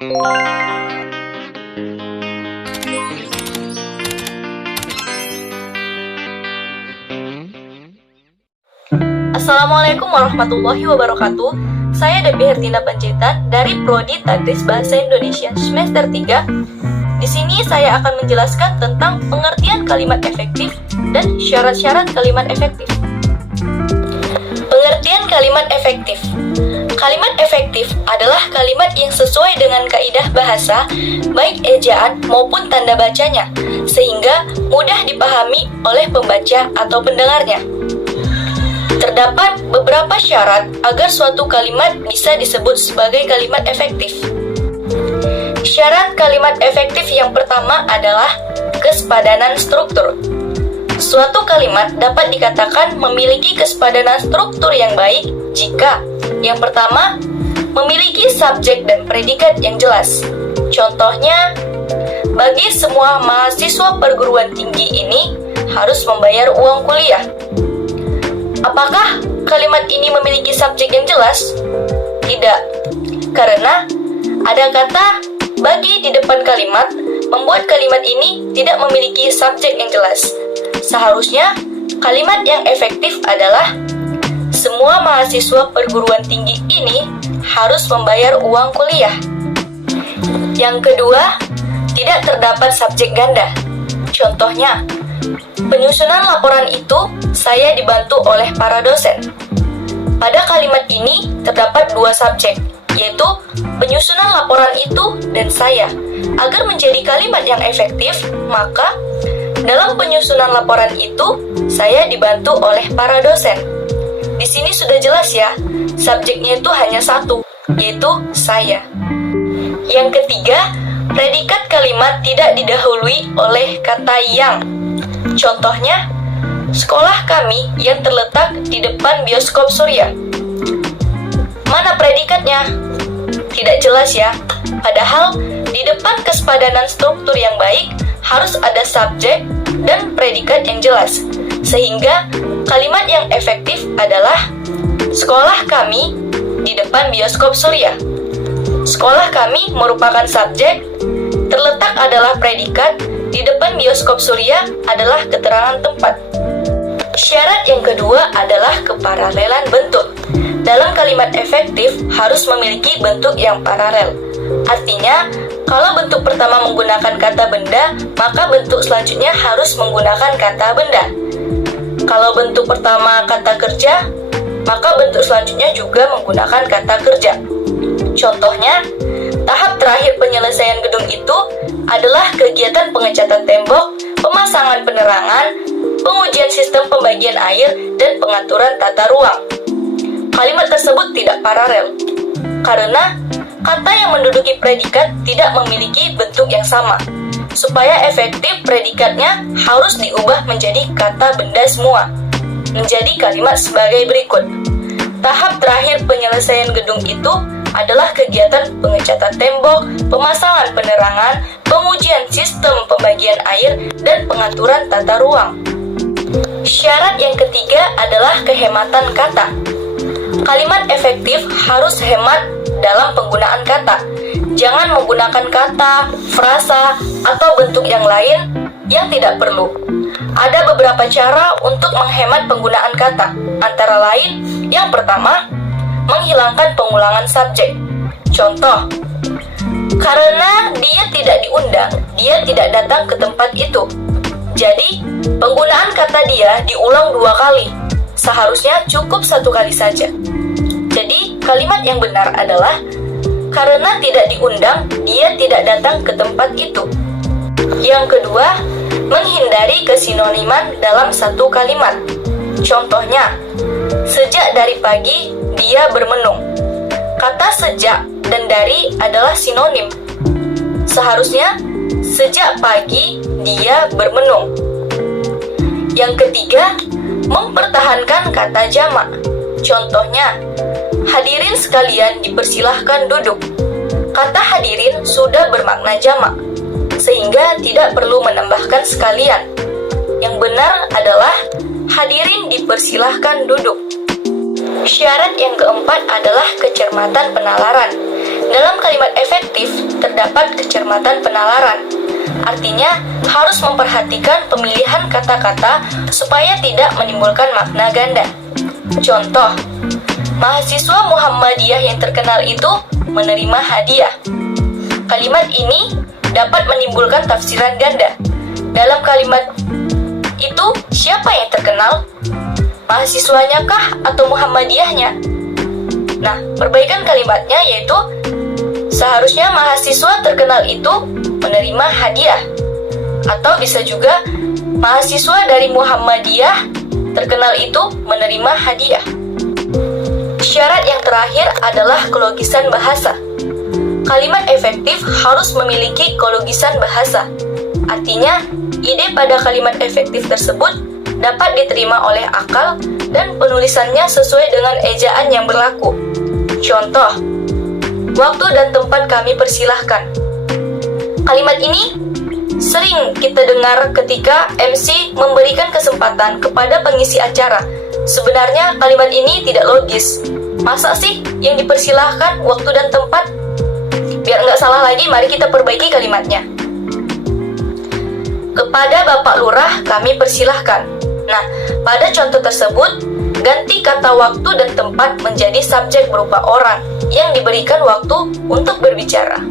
Assalamualaikum warahmatullahi wabarakatuh. Saya Depi Hertinda Panjaitan dari Prodi Tadris Bahasa Indonesia semester 3. Di sini saya akan menjelaskan tentang pengertian kalimat efektif dan syarat-syarat kalimat efektif. Pengertian kalimat efektif. Kalimat efektif adalah kalimat yang sesuai dengan kaidah bahasa, baik ejaan maupun tanda bacanya, sehingga mudah dipahami oleh pembaca atau pendengarnya. Terdapat beberapa syarat agar suatu kalimat bisa disebut sebagai kalimat efektif. Syarat kalimat efektif yang pertama adalah kesepadanan struktur. Suatu kalimat dapat dikatakan memiliki kesepadanan struktur yang baik jika yang pertama, memiliki subjek dan predikat yang jelas. Contohnya, bagi semua mahasiswa perguruan tinggi ini harus membayar uang kuliah. Apakah kalimat ini memiliki subjek yang jelas? Tidak, karena ada kata bagi di depan kalimat membuat kalimat ini tidak memiliki subjek yang jelas. Seharusnya, kalimat yang efektif adalah semua mahasiswa perguruan tinggi ini harus membayar uang kuliah. Yang kedua, tidak terdapat subjek ganda. Contohnya, penyusunan laporan itu saya dibantu oleh para dosen. Pada kalimat ini terdapat dua subjek, yaitu penyusunan laporan itu dan saya. Agar menjadi kalimat yang efektif, maka dalam penyusunan laporan itu saya dibantu oleh para dosen. Di sini sudah jelas ya, subjeknya itu hanya satu, yaitu saya. Yang ketiga, predikat kalimat tidak didahului oleh kata yang. Contohnya, sekolah kami yang terletak di depan bioskop Surya. Mana predikatnya? Tidak jelas ya. Padahal di depan kesepadanan struktur yang baik harus ada subjek dan predikat yang jelas. Sehingga kalimat yang efektif adalah sekolah kami di depan bioskop Surya. Sekolah kami merupakan subjek, terletak adalah predikat, di depan bioskop Surya adalah keterangan tempat. Syarat yang kedua adalah keparalelan bentuk. Dalam kalimat efektif harus memiliki bentuk yang paralel. Artinya, kalau bentuk pertama menggunakan kata benda, maka bentuk selanjutnya harus menggunakan kata benda. Kalau bentuk pertama kata kerja, maka bentuk selanjutnya juga menggunakan kata kerja. Contohnya, tahap terakhir penyelesaian gedung itu adalah kegiatan pengecatan tembok, pemasangan penerangan, pengujian sistem pembagian air, dan pengaturan tata ruang. Kalimat tersebut tidak paralel, karena kata yang menduduki predikat tidak memiliki bentuk yang sama. Supaya efektif, predikatnya harus diubah menjadi kata benda semua. Menjadi kalimat sebagai berikut. Tahap terakhir penyelesaian gedung itu adalah kegiatan pengecatan tembok, pemasangan penerangan, pengujian sistem pembagian air, dan pengaturan tata ruang. Syarat yang ketiga adalah kehematan kata. Kalimat efektif harus hemat dalam penggunaan kata. Jangan menggunakan kata, frasa, atau bentuk yang lain yang tidak perlu. Ada beberapa cara untuk menghemat penggunaan kata. Antara lain, yang pertama, menghilangkan pengulangan subjek. Contoh, karena dia tidak diundang, dia tidak datang ke tempat itu. Jadi, penggunaan kata dia diulang 2 kali. Seharusnya cukup 1 kali saja. Jadi, kalimat yang benar adalah karena tidak diundang, dia tidak datang ke tempat itu. Yang kedua, menghindari kesinoniman dalam satu kalimat. Contohnya, sejak dari pagi, dia bermenung. Kata sejak dan dari adalah sinonim. Seharusnya, sejak pagi, dia bermenung. Yang ketiga, mempertahankan kata jamak. Contohnya, hadirin sekalian dipersilahkan duduk. Kata hadirin sudah bermakna jamak, sehingga tidak perlu menambahkan sekalian. Yang benar adalah hadirin dipersilahkan duduk. Syarat yang keempat adalah kecermatan penalaran. Dalam kalimat efektif, efektif terdapat kecermatan penalaran. Artinya, harus memperhatikan pemilihan kata-kata supaya tidak menimbulkan makna ganda. Contoh, mahasiswa Muhammadiyah yang terkenal itu menerima hadiah. Kalimat ini dapat menimbulkan tafsiran ganda. Dalam kalimat itu, siapa yang terkenal? Mahasiswanya kah atau Muhammadiyahnya? Nah, perbaikan kalimatnya yaitu seharusnya mahasiswa terkenal itu menerima hadiah. Atau bisa juga mahasiswa dari Muhammadiyah terkenal itu menerima hadiah. Syarat yang terakhir adalah kelogisan bahasa. Kalimat efektif harus memiliki kelogisan bahasa. Artinya, ide pada kalimat efektif tersebut dapat diterima oleh akal dan penulisannya sesuai dengan ejaan yang berlaku. Contoh, waktu dan tempat kami persilahkan. Kalimat ini sering kita dengar ketika MC memberikan kesempatan kepada pengisi acara. Sebenarnya kalimat ini tidak logis. Masa sih yang dipersilahkan waktu dan tempat? Biar nggak salah lagi, mari kita perbaiki kalimatnya. Kepada Bapak Lurah kami persilahkan. Nah, pada contoh tersebut, ganti kata waktu dan tempat menjadi subjek berupa orang yang diberikan waktu untuk berbicara.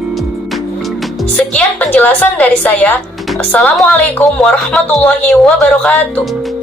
Sekian penjelasan dari saya. Assalamualaikum warahmatullahi wabarakatuh.